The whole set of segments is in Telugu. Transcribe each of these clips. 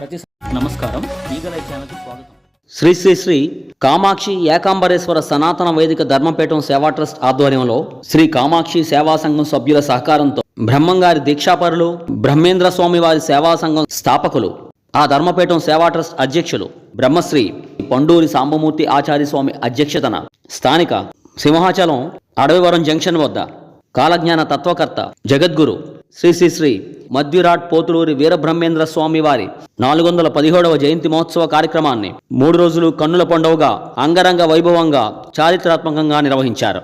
ప్రతి నమస్కారం ఈగలై ఛానల్కి స్వాగతం. శ్రీ శ్రీ శ్రీ కామాక్షి ఏకాంబరేశ్వర సనాతన వైదిక ధర్మపీఠం సేవా ట్రస్ట్ ఆధ్వర్యంలో శ్రీ కామాక్షి సేవా సంఘం సభ్యుల సహకారంతో బ్రహ్మంగారి దీక్షాపరులు, బ్రహ్మేంద్ర స్వామి వారి సేవా సంఘం స్థాపకులు, ఆ ధర్మపీఠం సేవా ట్రస్ట్ అధ్యక్షులు బ్రహ్మశ్రీ పండూరి సాంబమూర్తి ఆచార్య స్వామి అధ్యక్షతన స్థానిక సింహాచలం అడవివరం జంక్షన్ వద్ద కాలజ్ఞాన తత్వకర్త జగద్గురు శ్రీ శ్రీ శ్రీ మధ్విరాట్ పోతులూరి వీరబ్రహ్మేంద్ర స్వామి వారి 417వ జయంతి మహోత్సవ కార్యక్రమాన్ని 3 రోజులు కన్నుల పండుగగా అంగరంగ వైభవంగా చారిత్రాత్మకంగా నిర్వహించారు.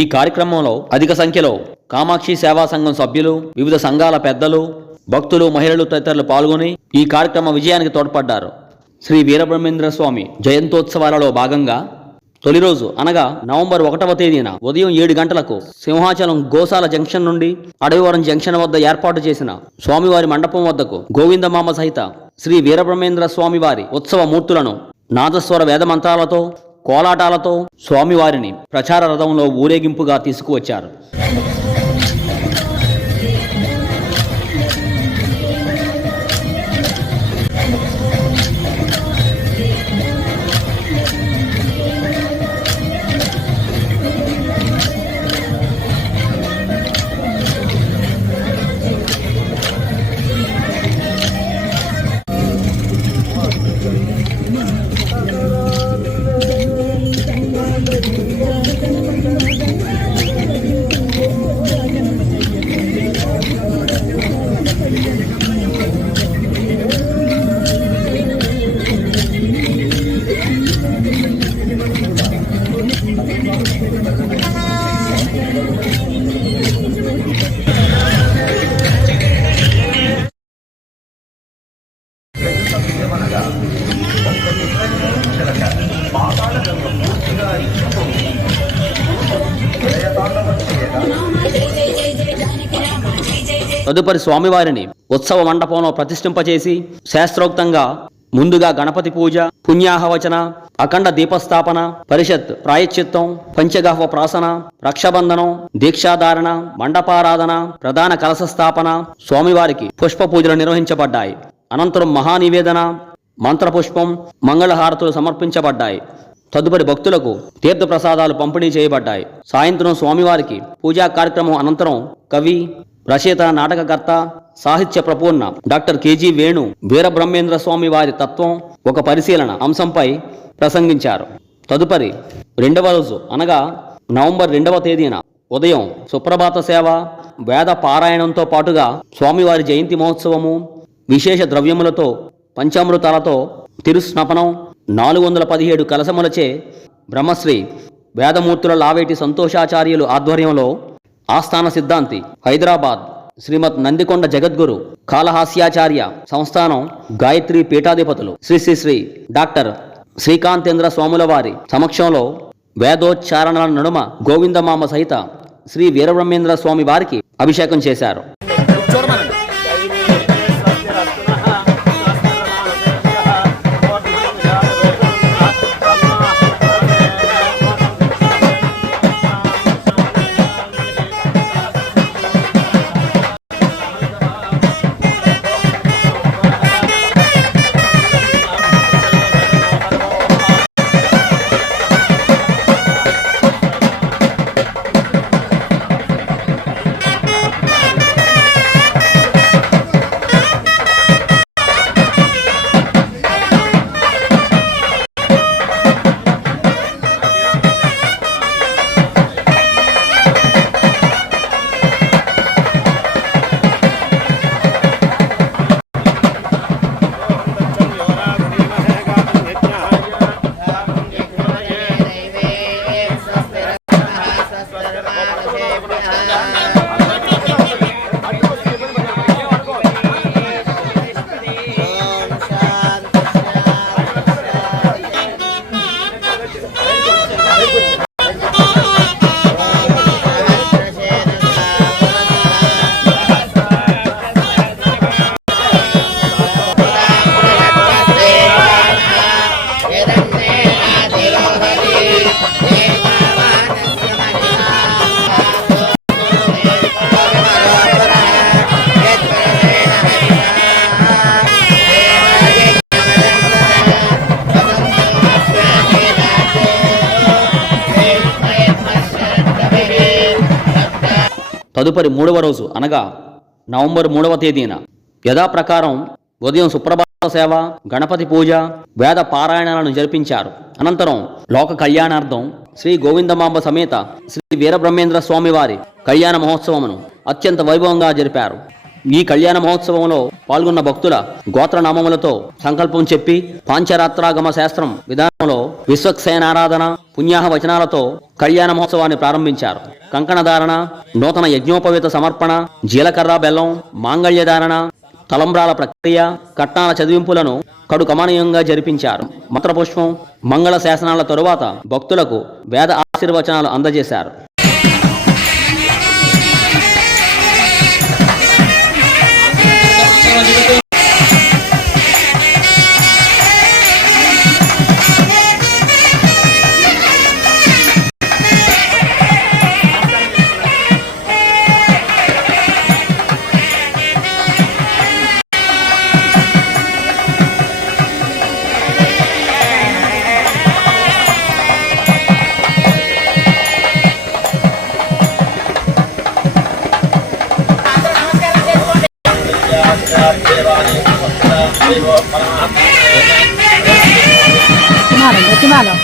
ఈ కార్యక్రమంలో అధిక సంఖ్యలో కామాక్షి సేవా సంఘం సభ్యులు, వివిధ సంఘాల పెద్దలు, భక్తులు, మహిళలు తదితరులు పాల్గొని ఈ కార్యక్రమ విజయానికి తోడ్పడ్డారు. శ్రీ వీరబ్రహ్మేంద్ర స్వామి జయంతోత్సవాలలో భాగంగా తొలి రోజు అనగా నవంబర్ 1వ తేదీన ఉదయం 7 గంటలకు సింహాచలం గోశాల జంక్షన్ నుండి అడవివరం జంక్షన్ వద్ద ఏర్పాటు చేసిన స్వామివారి మండపం వద్దకు గోవిందమామ సహిత శ్రీ వీరబ్రహ్మేంద్ర స్వామివారి ఉత్సవ మూర్తులను నాదస్వర వేదమంత్రాలతో, కోలాటాలతో స్వామివారిని ప్రచార రథంలో ఊరేగింపుగా తీసుకువచ్చారు. తదుపరి స్వామివారిని ఉత్సవ మండపంలో ప్రతిష్ఠింపచేసి శాస్త్రోక్తంగా ముందుగా గణపతి పూజ, పుణ్యాహవచన, అఖండ దీపస్థాపన, పరిషత్ ప్రాయశ్చిత్తం, పంచగాహ్వ ప్రాసన, రక్షబంధనం, దీక్షాధారణ, మండపారాధన, ప్రధాన కలశ స్థాపన, స్వామివారికి పుష్ప పూజలు నిర్వహించబడ్డాయి. అనంతరం మహానివేదన, మంత్రపుష్పం, మంగళహారతులు సమర్పించబడ్డాయి. తదుపరి భక్తులకు తీర్థప్రసాదాలు పంపిణీ చేయబడ్డాయి. సాయంత్రం స్వామివారికి పూజా కార్యక్రమం అనంతరం కవి, రచయిత, నాటకకర్త, సాహిత్య ప్రపూర్ణ డాక్టర్ కేజీ వేణు వీరబ్రహ్మేంద్ర స్వామి వారి తత్వం ఒక పరిశీలన అంశంపై ప్రసంగించారు. తదుపరి 2వ రోజు అనగా నవంబర్ 2వ తేదీన ఉదయం సుప్రభాత సేవ, వేద పారాయణంతో పాటుగా స్వామివారి జయంతి మహోత్సవము, విశేష ద్రవ్యములతో, పంచామృతాలతో తిరుస్నపనం, 417 కలశములచే బ్రహ్మశ్రీ వేదమూర్తుల లావేటి సంతోషాచార్యులు ఆధ్వర్యంలో ఆస్థాన సిద్ధాంతి హైదరాబాద్ శ్రీమద్ నందికొండ జగద్గురు కాళహాస్యాచార్య సంస్థానం గాయత్రి పీఠాధిపతులు శ్రీ శ్రీ శ్రీ డాక్టర్ శ్రీకాంతేంద్ర స్వాముల వారి సమక్షంలో వేదోచ్చారణల నడుమ గోవిందమామ సహిత శ్రీ వీరబ్రహ్మేంద్ర స్వామి వారికి అభిషేకం చేశారు. తదుపరి 3వ రోజు అనగా నవంబర్ 3వ తేదీన యథాప్రకారం ఉదయం సుప్రభాత సేవ, గణపతి పూజ, వేద పారాయణాలను జరిపించారు. అనంతరం లోక కళ్యాణార్థం శ్రీ గోవిందమాంబ సమేత శ్రీ వీరబ్రహ్మేంద్ర స్వామి వారి కళ్యాణ మహోత్సవమును అత్యంత వైభవంగా జరిపారు. ఈ కళ్యాణ మహోత్సవంలో పాల్గొన్న భక్తుల గోత్రనామములతో సంకల్పం చెప్పి పాంచరాత్రాగమ శాస్త్రం విధానంలో విశ్వక్సేనారాధన, పుణ్యాహ వచనాలతో కళ్యాణ మహోత్సవాన్ని ప్రారంభించారు. కంకణధారణ, నూతన యజ్ఞోపవీత సమర్పణ, జీలకర్ర బెల్లం, మాంగళ్యధారణ, తలంబ్రాల ప్రక్రియ, కట్నాల చదివింపులను కడు కమనీయంగా జరిపించారు. మంత్రపుష్పం, మంగళ శాసనాల తరువాత భక్తులకు వేద ఆశీర్వచనాలు అందజేశారు. Malo.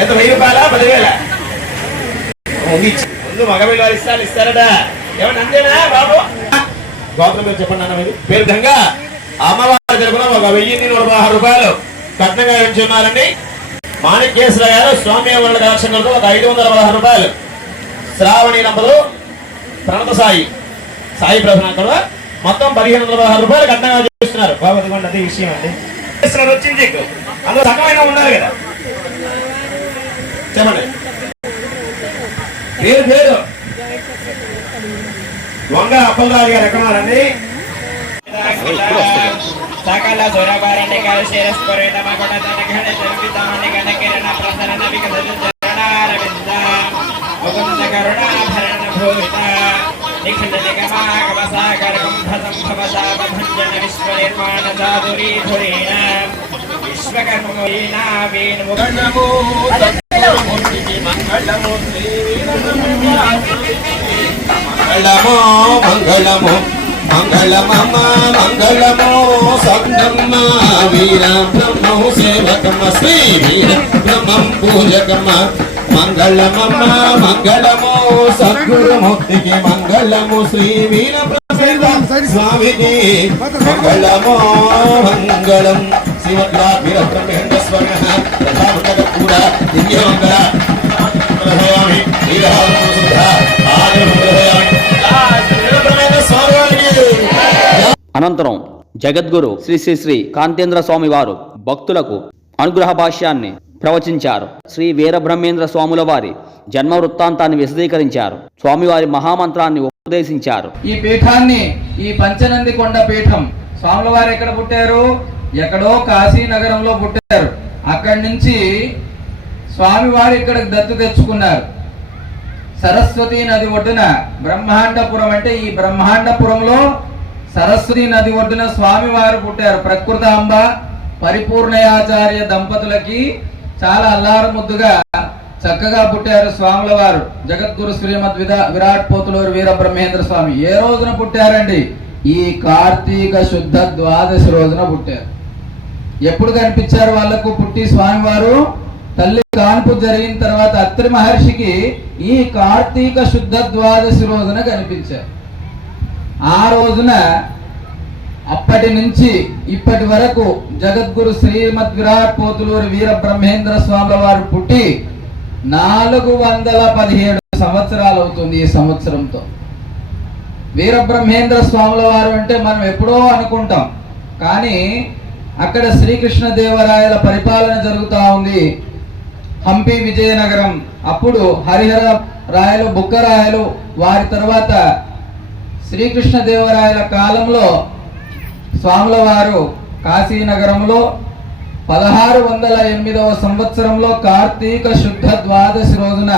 ఎంత 1000 రూపాయలా 10,000 ముందు మగపిల్లలు ఇస్తారట. ఏమన్నా అంతేనా బాబు? గోత్రం పేరు చెప్పండి అన్న. పేరు విధంగా అమ్మవారి తరపున 1116 రూపాయలు కట్నంగా ఎంచున్నారండి. మాణిక్యేశ్వర గారు స్వామి వాళ్ళ కలెక్షన్లతో 516 రూపాయలు. శ్రావణి నంబరు ప్రణత సాయి ప్రధాన మొత్తం 1516 రూపాయలు కట్నంగా చేస్తున్నారు. బాబు అదిగోండి, అదే విషయం అండి. వచ్చింది అందులో సగమైనా ఉండాలి కదా. చెప్పండి పేరు వంగ అప్పలరాజు గారు ఎక్కడున్నారండి? సకల సురభరణి కలిశేరస్పరేణ మగడ తనగణ జన్మితాని గణకిరణ ప్రసరణ వికసన చరణారవింద ముకుంద కరుణాభరణ భూత నిఖండ నిగమాగమ సాగర కంభసం భవశాప భంజన విశ్వ నిర్మాణ చాతురీ ధురీణ విశ్వకర్మీనా వేణు ముగణము మంగళము మంగళము మంగళమమ్మ మంగళమో సద్బ్రహ్మ వీర బ్రహ్మో సేవకమ్మ శ్రీ వీర బ్రహ్మం పూజకమ్మ మంగళమమ్మ మంగళమో సద్గురుమూర్తికి మంగళము శ్రీ వీర స్వామికి మంగళమో మంగళం శివగ్రా వీర బ్రహ్మేంద్ర స్వామి ప్రధాన కూడా దివ్యమంగళ అనంతరం జగద్గురు శ్రీ శ్రీ శ్రీ కాంతేంద్ర స్వామి వారు భక్తులకు అనుగ్రహ భాష్యాన్ని ప్రవచించారు. శ్రీ వీరబ్రహ్మేంద్ర స్వాముల వారి జన్మ వృత్తాంతాన్ని విశదీకరించారు. స్వామివారి మహామంత్రాన్ని ఉపదేశించారు. ఈ పీఠాన్ని ఈ పంచనంది కొండ పీఠం స్వాముల వారు ఎక్కడ పుట్టారు? ఎక్కడో కాశీ నగరంలో పుట్టారు. అక్కడి నుంచి స్వామివారు ఇక్కడికి దత్తు తెచ్చుకున్నారు. సరస్వతి నది ఒడ్డున బ్రహ్మాండపురం, అంటే ఈ బ్రహ్మాండపురంలో సరస్వతి నది ఒడ్డున స్వామివారు పుట్టారు. ప్రకృతాంబ పరిపూర్ణయాచార్య దంపతులకి చాలా అల్లారు ముద్దుగా చక్కగా పుట్టారు స్వాముల వారు. జగద్గురు శ్రీమద్ విరాట్ పోతులూరు వీర బ్రహ్మేంద్ర స్వామి ఏ రోజున పుట్టారండి? ఈ కార్తీక శుద్ధ ద్వాదశి రోజున పుట్టారు. ఎప్పుడు కనిపించారు వాళ్లకు? పుట్టి స్వామివారు తల్లి కాన్పు జరిగిన తర్వాత అత్రి మహర్షికి ఈ కార్తీక శుద్ధ ద్వాదశి రోజున కనిపించారు. ఆ రోజున అప్పటి నుంచి ఇప్పటి వరకు జగద్గురు శ్రీమద్ విరాట్ పోతులూరు వీర బ్రహ్మేంద్ర స్వాముల వారు పుట్టి 417 సంవత్సరాలు అవుతుంది. ఈ సంవత్సరంతో వీరబ్రహ్మేంద్ర స్వాముల వారు అంటే మనం ఎప్పుడో అనుకుంటాం, కానీ అక్కడ శ్రీకృష్ణదేవరాయల పరిపాలన జరుగుతూ ఉంది. హంపి విజయనగరం, అప్పుడు హరిహర రాయలు, బుక్కరాయలు, వారి తర్వాత శ్రీకృష్ణదేవరాయల కాలంలో స్వాముల వారు కాశీనగరంలో 1608వ సంవత్సరంలో కార్తీక శుద్ధ ద్వాదశి రోజున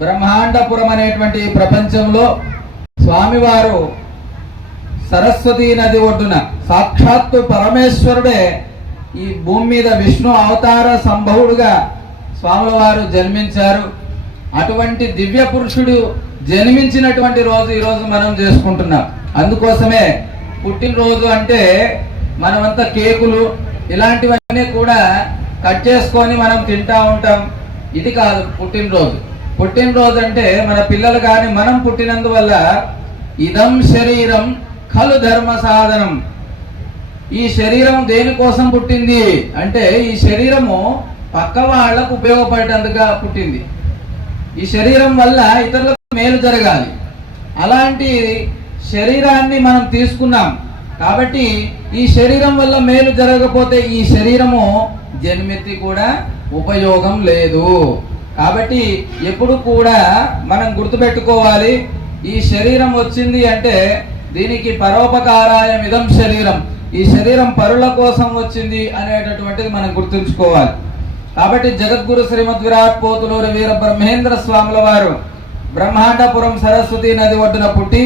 బ్రహ్మాండపురం అనేటువంటి ప్రపంచంలో స్వామివారు సరస్వతీ నది ఒడ్డున సాక్షాత్తు పరమేశ్వరుడే ఈ భూమి మీద విష్ణు అవతార సంభవుడుగా స్వాముల వారు జన్మించారు. అటువంటి దివ్య పురుషుడు జన్మించినటువంటి రోజు ఈరోజు మనం చేసుకుంటున్నాం. అందుకోసమే పుట్టినరోజు అంటే మనమంతా కేకులు ఇలాంటివన్నీ కూడా కట్ చేసుకొని మనం తింటా ఉంటాం. ఇది కాదు పుట్టినరోజు. పుట్టినరోజు అంటే మన పిల్లలు కానీ మనం పుట్టినందువల్ల ఇదం శరీరం ఖలు ధర్మ సాధనం. ఈ శరీరం దేనికోసం పుట్టింది అంటే ఈ శరీరము పక్క వాళ్ళకు ఉపయోగపడేందుగా పుట్టింది. ఈ శరీరం వల్ల ఇతరులకు మేలు జరగాలి. అలాంటి శరీరాన్ని మనం తీసుకున్నాం కాబట్టి ఈ శరీరం వల్ల మేలు జరగకపోతే ఈ శరీరము జన్మెత్తి కూడా ఉపయోగం లేదు. కాబట్టి ఎప్పుడు కూడా మనం గుర్తుపెట్టుకోవాలి, ఈ శరీరం వచ్చింది అంటే దీనికి పరోపకారాయం ఇదం శరీరం, ఈ శరీరం పరుల కోసం వచ్చింది అనేటటువంటిది మనం గుర్తుంచుకోవాలి. కాబట్టి జగద్గురు శ్రీమద్ విరాట్ పోతులూరు వీర బ్రహ్మేంద్ర స్వాముల వారు బ్రహ్మాండపురం సరస్వతి నది ఒడ్డున పుట్టి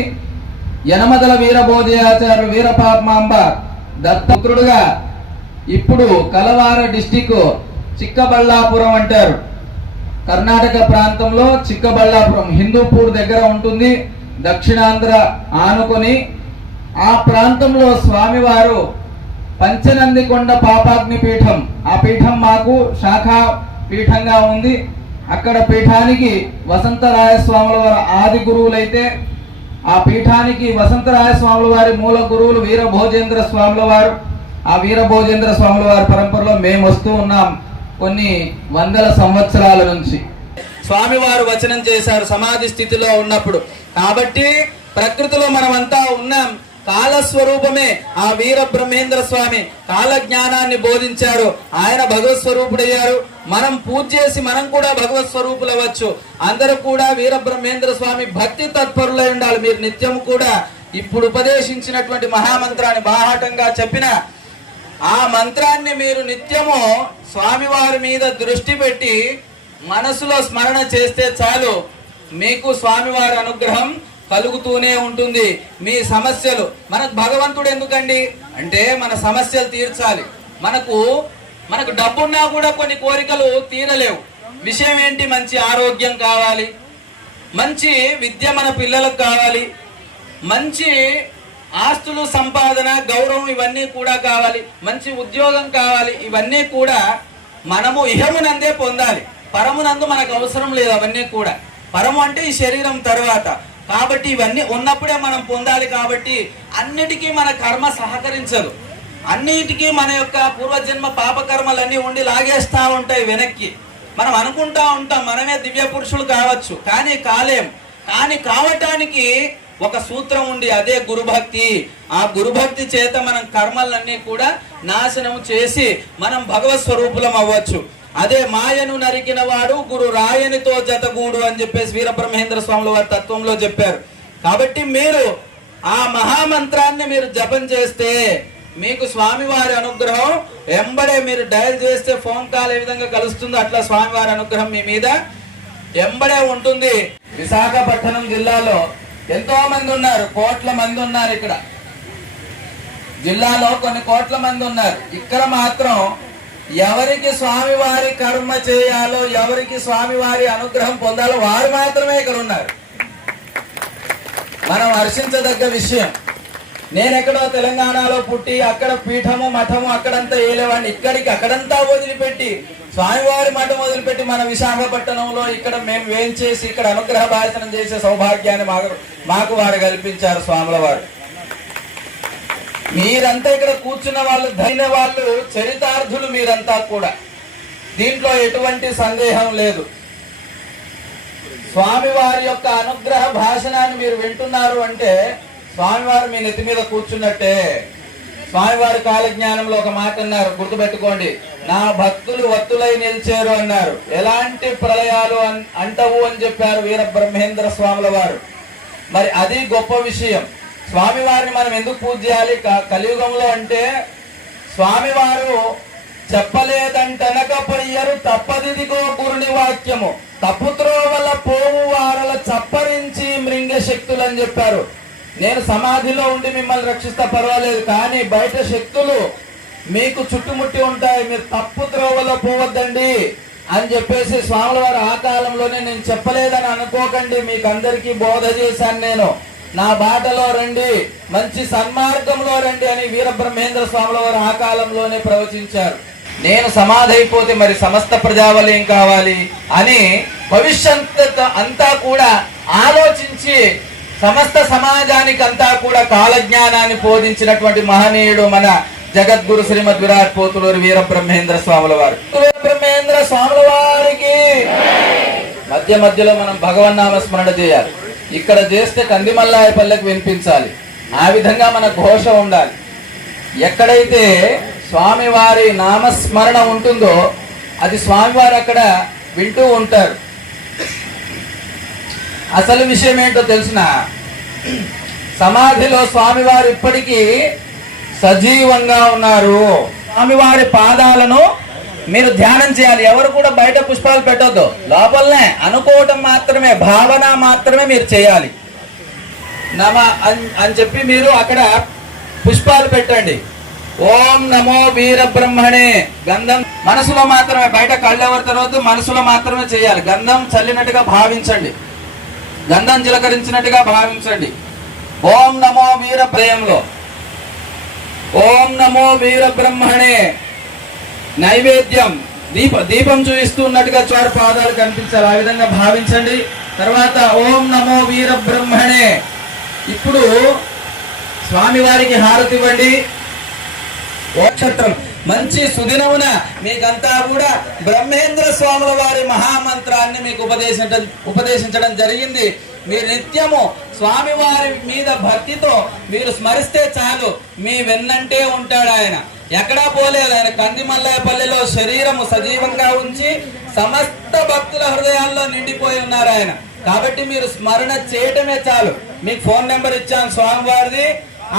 యనమదల వీరభోజయాచార్య వీరపాపమాంబ దత్తపుత్రుడుగా ఇప్పుడు కలవార డిస్టిక్ చిక్కబళ్ళాపురం అంటారు. కర్ణాటక ప్రాంతంలో చిక్కబళ్ళాపురం హిందూపూర్ దగ్గర ఉంటుంది. దక్షిణాంధ్ర ఆనుకొని ఆ ప్రాంతంలో స్వామివారు పంచనంది కొండ పాపాగ్ని పీఠం, ఆ పీఠం మాకు శాఖా పీఠంగా ఉంది. అక్కడ పీఠానికి వసంతరాయ స్వాముల వారి ఆది గురువులైతే ఆ పీఠానికి వసంతరాయ స్వాముల వారి మూల గురువులు వీరభోజేంద్ర స్వాముల వారు. ఆ వీరభోజేంద్ర స్వాముల వారి పరంపరలో మేము వస్తూ ఉన్నాం కొన్ని వందల సంవత్సరాల నుంచి. స్వామివారు వచనం చేశారు సమాధి స్థితిలో ఉన్నప్పుడు. కాబట్టి ప్రకృతిలో మనమంతా ఉన్నాం. కాలస్వరూపమే ఆ వీర బ్రహ్మేంద్ర స్వామి కాల జ్ఞానాన్ని బోధించారు. ఆయన భగవత్ స్వరూపుడయ్యారు. మనం పూజ చేసి మనం కూడా భగవత్ స్వరూపులు అవ్వచ్చు. అందరూ కూడా వీర బ్రహ్మేంద్ర స్వామి భక్తి తత్పరులై ఉండాలి. మీరు నిత్యం కూడా ఇప్పుడు ఉపదేశించినటువంటి మహామంత్రాన్ని బాహాటంగా చెప్పిన ఆ మంత్రాన్ని మీరు నిత్యము స్వామివారి మీద దృష్టి పెట్టి మనసులో స్మరణ చేస్తే చాలు, మీకు స్వామివారి అనుగ్రహం కలుగుతూనే ఉంటుంది. మీ సమస్యలు, మనకు భగవంతుడు ఎందుకండి అంటే మన సమస్యలు తీర్చాలి. మనకు డబ్బున్నా కూడా కొన్ని కోరికలు తీరలేవు. విషయం ఏంటి? మంచి ఆరోగ్యం కావాలి, మంచి విద్య మన పిల్లలకు కావాలి, మంచి ఆస్తులు సంపాదన గౌరవం ఇవన్నీ కూడా కావాలి, మంచి ఉద్యోగం కావాలి. ఇవన్నీ కూడా మనము ఇహమునందే పొందాలి. పరమునందు మనకు అవసరం లేదు అవన్నీ కూడా. పరము అంటే ఈ శరీరం తర్వాత. కాబట్టి ఇవన్నీ ఉన్నప్పుడే మనం పొందాలి. కాబట్టి అన్నిటికీ మన కర్మ సహకరించదు. అన్నిటికీ మన యొక్క పూర్వజన్మ పాపకర్మలన్నీ ఉండి లాగేస్తూ ఉంటాయి వెనక్కి. మనం అనుకుంటా ఉంటాం మనమే దివ్య పురుషులు కావచ్చు, కానీ కాలేం. కానీ కావటానికి ఒక సూత్రం ఉంది, అదే గురుభక్తి. ఆ గురుభక్తి చేత మనం కర్మలన్నీ కూడా నాశనం చేసి మనం భగవత్ స్వరూపులం అవ్వచ్చు. అదే మాయను నరికిన వాడు గురు రాయనితో జతగూడు అని చెప్పేసి వీరబ్రహ్మేంద్ర స్వాముల వారి తత్వంలో చెప్పారు. కాబట్టి మీరు ఆ మహామంత్రాన్ని మీరు జపం చేస్తే మీకు స్వామివారి అనుగ్రహం ఎంబడే, మీరు డయల్ చేస్తే ఫోన్ కాల్ ఏ విధంగా కలుస్తుందో అట్లా స్వామివారి అనుగ్రహం మీ మీద ఎంబడే ఉంటుంది. విశాఖపట్నం జిల్లాలో ఎంతో మంది ఉన్నారు, కోట్ల మంది ఉన్నారు. ఇక్కడ జిల్లాలో కొన్ని కోట్ల మంది ఉన్నారు. ఇక్కడ మాత్రం ఎవరికి స్వామివారి కర్మ చేయాలో, ఎవరికి స్వామివారి అనుగ్రహం పొందాలో వారు మాత్రమే ఇక్కడ ఉన్నారు. మనం హర్షించదగ్గ విషయం. నేనెక్కడో తెలంగాణలో పుట్టి అక్కడ పీఠము మఠము అక్కడంతా ఏలేవాడిని. ఇక్కడికి అక్కడంతా వదిలిపెట్టి స్వామివారి మఠం వదిలిపెట్టి మన విశాఖపట్నంలో ఇక్కడ మేము వేంచేసి ఇక్కడ అనుగ్రహ భాషణం చేసే సౌభాగ్యాన్ని మాకు వారు కల్పించారు స్వాముల వారు. మీరంతా ఇక్కడ కూర్చున్న వాళ్ళు ధైర్య వాళ్ళు, చరితార్థులు మీరంతా కూడా. దీంట్లో ఎటువంటి సందేహం లేదు. స్వామివారి యొక్క అనుగ్రహ భాషణాన్ని మీరు వింటున్నారు అంటే స్వామివారు మీ నెత్తి మీద కూర్చున్నట్టే. స్వామివారి కాలజ్ఞానంలో ఒక మాట అన్నారు, గుర్తుపెట్టుకోండి. నా భక్తులు వత్తులై నిలిచారు అన్నారు. ఎలాంటి ప్రళయాలు అంటవు అని చెప్పారు వీర బ్రహ్మేంద్ర స్వాముల వారు. మరి అది గొప్ప విషయం. స్వామివారిని మనం ఎందుకు పూజ చేయాలి కలియుగంలో అంటే, స్వామివారు చెప్పలేదంటనకపోయ్యరు తప్పదిదిగో గురుని వాక్యము, తప్పుత్రోవల పోవు వారల చప్పరించి మృంగ శక్తులు అని చెప్పారు. నేను సమాధిలో ఉండి మిమ్మల్ని రక్షిస్తా పర్వాలేదు, కానీ బయట శక్తులు మీకు చుట్టుముట్టి ఉంటాయి, మీరు తప్పు త్రోవలో పోవద్దండి అని చెప్పేసి స్వాముల వారు ఆ కాలంలోనే, నేను చెప్పలేదని అనుకోకండి, మీకు అందరికీ బోధ చేశాను నేను, నా బాటలో రండి, మంచి సన్మార్గంలో రండి అని వీరబ్రహ్మేంద్ర స్వాముల వారు ఆ కాలంలోనే ప్రవచించారు. నేను సమాధి అయిపోతే మరి సమస్త ప్రజావళి ఏం కావాలి అని భవిష్యత్ అంతా కూడా ఆలోచించి సమస్త సమాజానికి అంతా కూడా కాలజ్ఞానాన్ని బోధించినటువంటి మహనీయుడు మన జగద్గురు శ్రీమద్ విరాట్ పోతులూరి వీరబ్రహ్మేంద్ర స్వాముల వారు. వీరబ్రహ్మేంద్ర స్వాముల వారికి మధ్య మధ్యలో మనం భగవన్నామ స్మరణ చేయాలి. ఇక్కడ చేస్తే కందిమల్లాయపల్లెకి వినిపించాలి. ఆ విధంగా మన ఘోష ఉండాలి. ఎక్కడైతే స్వామివారి నామస్మరణ ఉంటుందో అది స్వామివారు అక్కడ వింటూ ఉంటారు. అసలు విషయం ఏంటో తెలిసిన, సమాధిలో స్వామివారు ఇప్పటికీ సజీవంగా ఉన్నారు. స్వామివారి పాదాలను మీరు ధ్యానం చేయాలి. ఎవరు కూడా బయట పుష్పాలు పెట్టొద్దు, లోపలనే అనుకోవటం మాత్రమే, భావన మాత్రమే మీరు చేయాలి. నమ అని చెప్పి మీరు అక్కడ పుష్పాలు పెట్టండి. ఓం నమో వీరబ్రహ్మణే. గంధం మనసులో మాత్రమే, బయట కళ్ళెవరు తెరవద్దు, మనసులో మాత్రమే చేయాలి. గంధం చల్లినట్టుగా భావించండి, గంధం చిలకరించినట్టుగా భావించండి. ఓం నమో వీర ప్రేయంలో ఓం నమో వీర బ్రహ్మణే. నైవేద్యం దీపం చూపిస్తున్నట్టుగా చారు పాదాలు కనిపించాలి, ఆ విధంగా భావించండి. తర్వాత ఓం నమో వీర బ్రహ్మణే. ఇప్పుడు స్వామివారికి హారతి ఇవ్వండి. నక్షత్రం మంచి సుదినమున మీకంతా కూడా బ్రహ్మేంద్ర స్వాముల వారి మహామంత్రాన్ని మీకు ఉపదేశించడం జరిగింది. మీరు నిత్యము స్వామివారి మీద భక్తితో మీరు స్మరిస్తే చాలు, మీ వెన్నంటే ఉంటాడు ఆయన. ఎక్కడా పోలేదు ఆయన. కందిమల్లాయపల్లిలో శరీరము సజీవంగా ఉంచి సమస్త భక్తుల హృదయాల్లో నిండిపోయి ఉన్నారు ఆయన. కాబట్టి మీరు స్మరణ చేయటమే చాలు. మీకు ఫోన్ నెంబర్ ఇచ్చాను స్వామివారిది.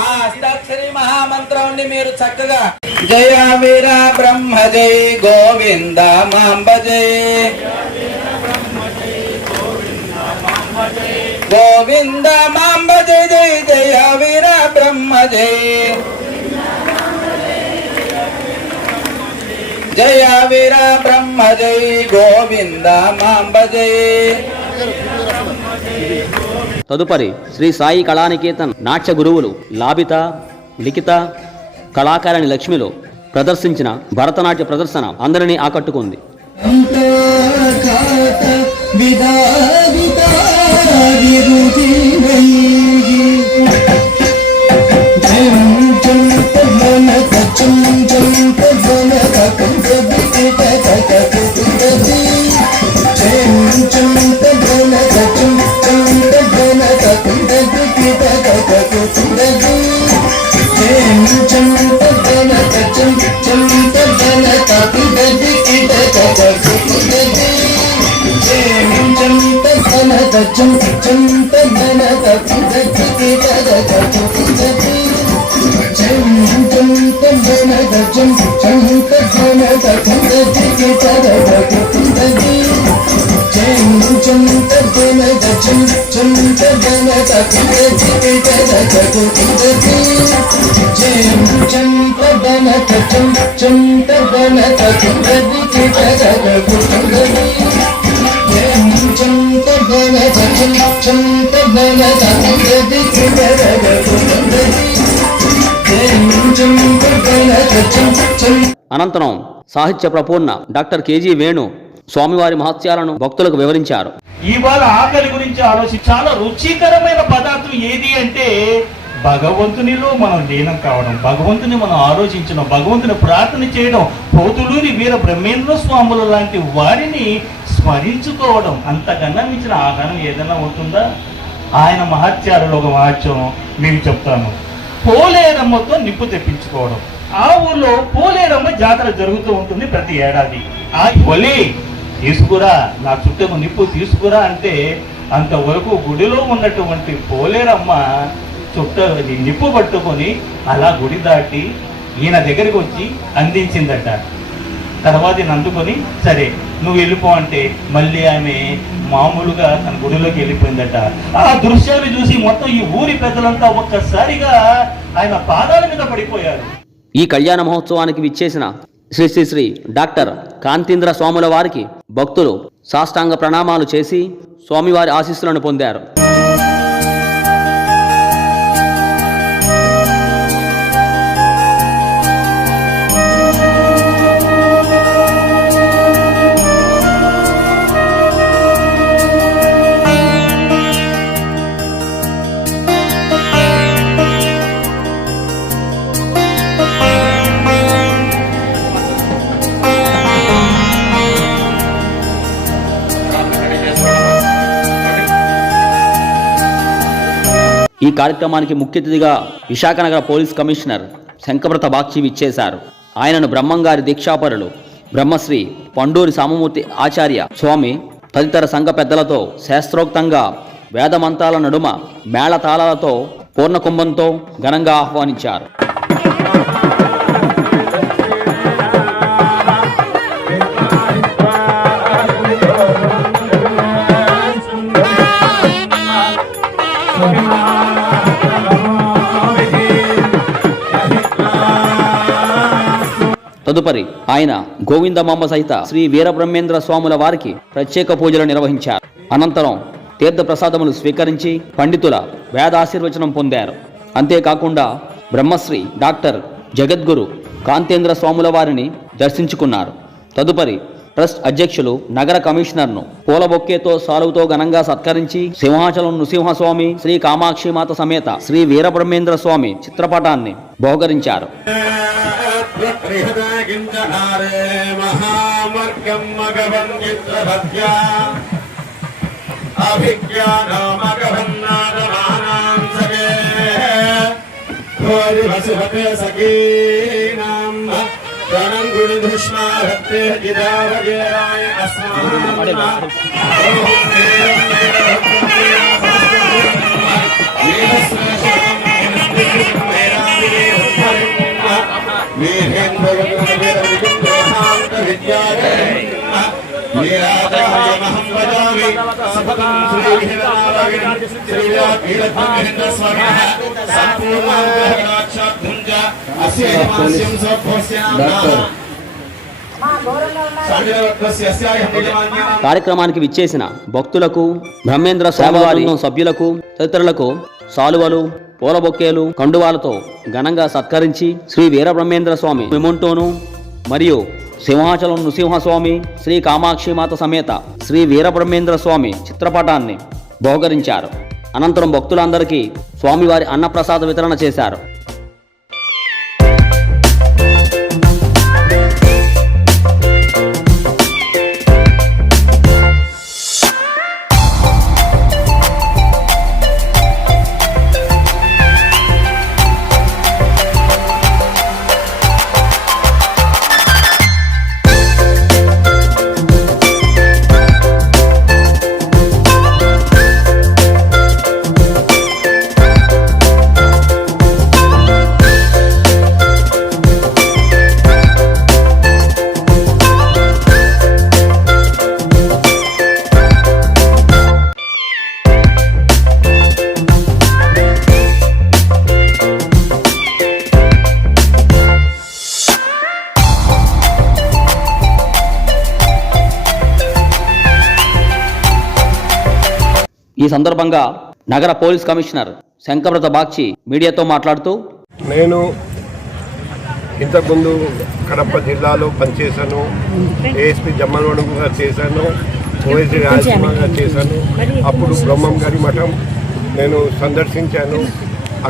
ఆ అష్టాక్షరి మహామంత్రాన్ని మీరు చక్కగా జయ వీర బ్రహ్మ జై గోవింద మాంబ జై గోవింద మాంబ జై జై జయ వీర బ్రహ్మ జై జయ వీర బ్రహ్మ జై గోవింద మాంబ జై. తదుపరి శ్రీ సాయి కళానికేతన్ నాట్య గురువులు లాభిత, లిఖిత, కళాకారిణి లక్ష్మిలో ప్రదర్శించిన భరతనాట్య ప్రదర్శన అందరినీ ఆకట్టుకుంది. చం అనంతరం సాహిత్య ప్రపూర్ణ డాక్టర్ కేజీ వేణు స్వామివారి మహత్యాలను భక్తులకు వివరించారు. ఇవాళ ఆకలి గురించి ఆలోచించి చాలా రుచికరమైన పదార్థం ఏది అంటే భగవంతునిలో మనం లీనం కావడం, భగవంతుని మనం ఆలోచించడం, భగవంతుని ప్రార్థన చేయడం, పోతులూరి వీర బ్రహ్మేంద్ర స్వాముల లాంటి వారిని స్మరించుకోవడం. అంతకన్నా మించిన ఆహారం ఏదైనా ఉంటుందా? ఆయన మహత్యాలలో ఒక మహత్యం మీకు చెప్తాను. పోలేరమ్మతో నిప్పు తెప్పించుకోవడం. ఆ ఊళ్ళో పోలేరమ్మ జాతర జరుగుతూ ఉంటుంది ప్రతి ఏడాది. ఆ ఒలి తీసుకురా, నా చుట్టూ నిప్పు తీసుకురా అంటే అంతవరకు గుడిలో ఉన్నటువంటి పోలేరమ్మ నిప్పు పట్టుకొని అలా గుడి దాటి ఈయన దగ్గరికి వచ్చి అందించిందట. తర్వాత ఈయన అందుకొని సరే నువ్వు వెళ్ళిపో అంటే మళ్ళీ ఆమె మామూలుగా తన గుడిలోకి వెళ్ళిపోయిందట. ఆ దృశ్యాన్ని చూసి మొత్తం ఈ ఊరి పెద్దలంతా ఒక్కసారిగా ఆయన పాదాల మీద పడిపోయారు. ఈ కళ్యాణ మహోత్సవానికి విచ్చేసిన శ్రీ శ్రీ శ్రీ డాక్టర్ కాంతీంద్ర స్వాముల వారికి భక్తులు సాష్టాంగ ప్రణామాలు చేసి స్వామివారి ఆశీస్సులను పొందారు. ఈ కార్యక్రమానికి ముఖ్య అతిథిగా విశాఖనగర పోలీస్ కమిషనర్ శంకవ్రత బాక్షి విచ్చేశారు. ఆయనను బ్రహ్మంగారి దీక్షాపరులు బ్రహ్మశ్రీ పండూరి సామమూర్తి ఆచార్య స్వామి తదితర సంఘ పెద్దలతో శాస్త్రోక్తంగా వేదమంతాల నడుమ మేళతాళాలతో పూర్ణకుంభంతో ఘనంగా ఆహ్వానించారు. తదుపరి ఆయన గోవిందమాంబ సహిత శ్రీ వీరబ్రహ్మేంద్ర స్వాముల వారికి ప్రత్యేక పూజలు నిర్వహించారు. అనంతరం తీర్థ ప్రసాదములు స్వీకరించి పండితుల వేదాశీర్వచనం పొందారు. అంతేకాకుండా బ్రహ్మశ్రీ డాక్టర్ జగద్గురు కాంతేంద్ర స్వాముల వారిని దర్శించుకున్నారు. తదుపరి ట్రస్ట్ అధ్యక్షులు నగర కమిషనర్ను పూల బొక్కేతో సాలువుతో ఘనంగా సత్కరించి సింహాచలం నృసింహస్వామి శ్రీ కామాక్షిమాత సమేత శ్రీ వీరబ్రహ్మేంద్ర స్వామి చిత్రపటాన్ని బహుకరించారు. కార్యక్రమానికి విచ్చేసిన భక్తులకు బ్రహ్మేంద్ర స్వామివారి సభ్యులకు తదితరులకు సాలువలు పూల బొక్కేలు కండువాలతో ఘనంగా సత్కరించి శ్రీ వీరబ్రహ్మేంద్ర స్వామి మెమొంటోను మరియు సింహాచలం నృసింహస్వామి శ్రీ కామాక్షిమాత సమేత శ్రీ వీరబ్రహ్మేంద్ర స్వామి చిత్రపటాన్ని బహుకరించారు. అనంతరం భక్తులందరికీ స్వామివారి అన్నప్రసాద వితరణ చేశారు. ఈ సందర్భంగా నగర పోలీస్ కమిషనర్ శంకరవ్రత బాగ్చి మీడియాతో మాట్లాడుతూ, నేను ఇంతకుముందు కడప జిల్లాలో పనిచేశాను, ఏఎస్పీ జమ్మలమడుగుగా చేశాను, ఓఎస్డీ రాయలసీమగా చేశాను. అప్పుడు బ్రహ్మం గారి మఠం నేను సందర్శించాను,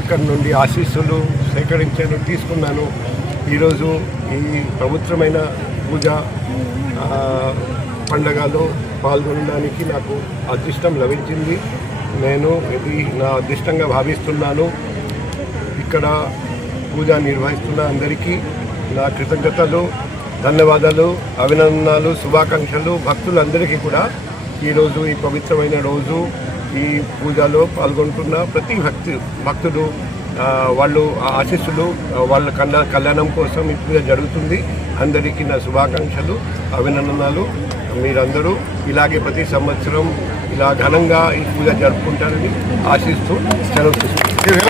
అక్కడి నుండి ఆశీస్సులు సేకరించాను, తీసుకున్నాను. ఈరోజు ఈ పవిత్రమైన పూజ పండగలో పాల్గొనడానికి నాకు అదృష్టం లభించింది. నేను ఇది నా అదృష్టంగా భావిస్తున్నాను. ఇక్కడ పూజ నిర్వహిస్తున్న అందరికీ నా కృతజ్ఞతలు, ధన్యవాదాలు, అభినందనలు, శుభాకాంక్షలు. భక్తులందరికీ కూడా ఈరోజు ఈ పవిత్రమైన రోజు ఈ పూజలో పాల్గొంటున్న ప్రతి భక్తుడు వాళ్ళు ఆశీస్సులు, వాళ్ళ కళ్యాణం కోసం ఈ పూజ జరుగుతుంది. అందరికీ నా శుభాకాంక్షలు, అభినందనలు. మీరందరూ ఇలాగే ప్రతి సంవత్సరం ఇలా ఘనంగా ఈ పూజ జరుపుకుంటారని ఆశిస్తూ సెలవు తీసుకుంటాను.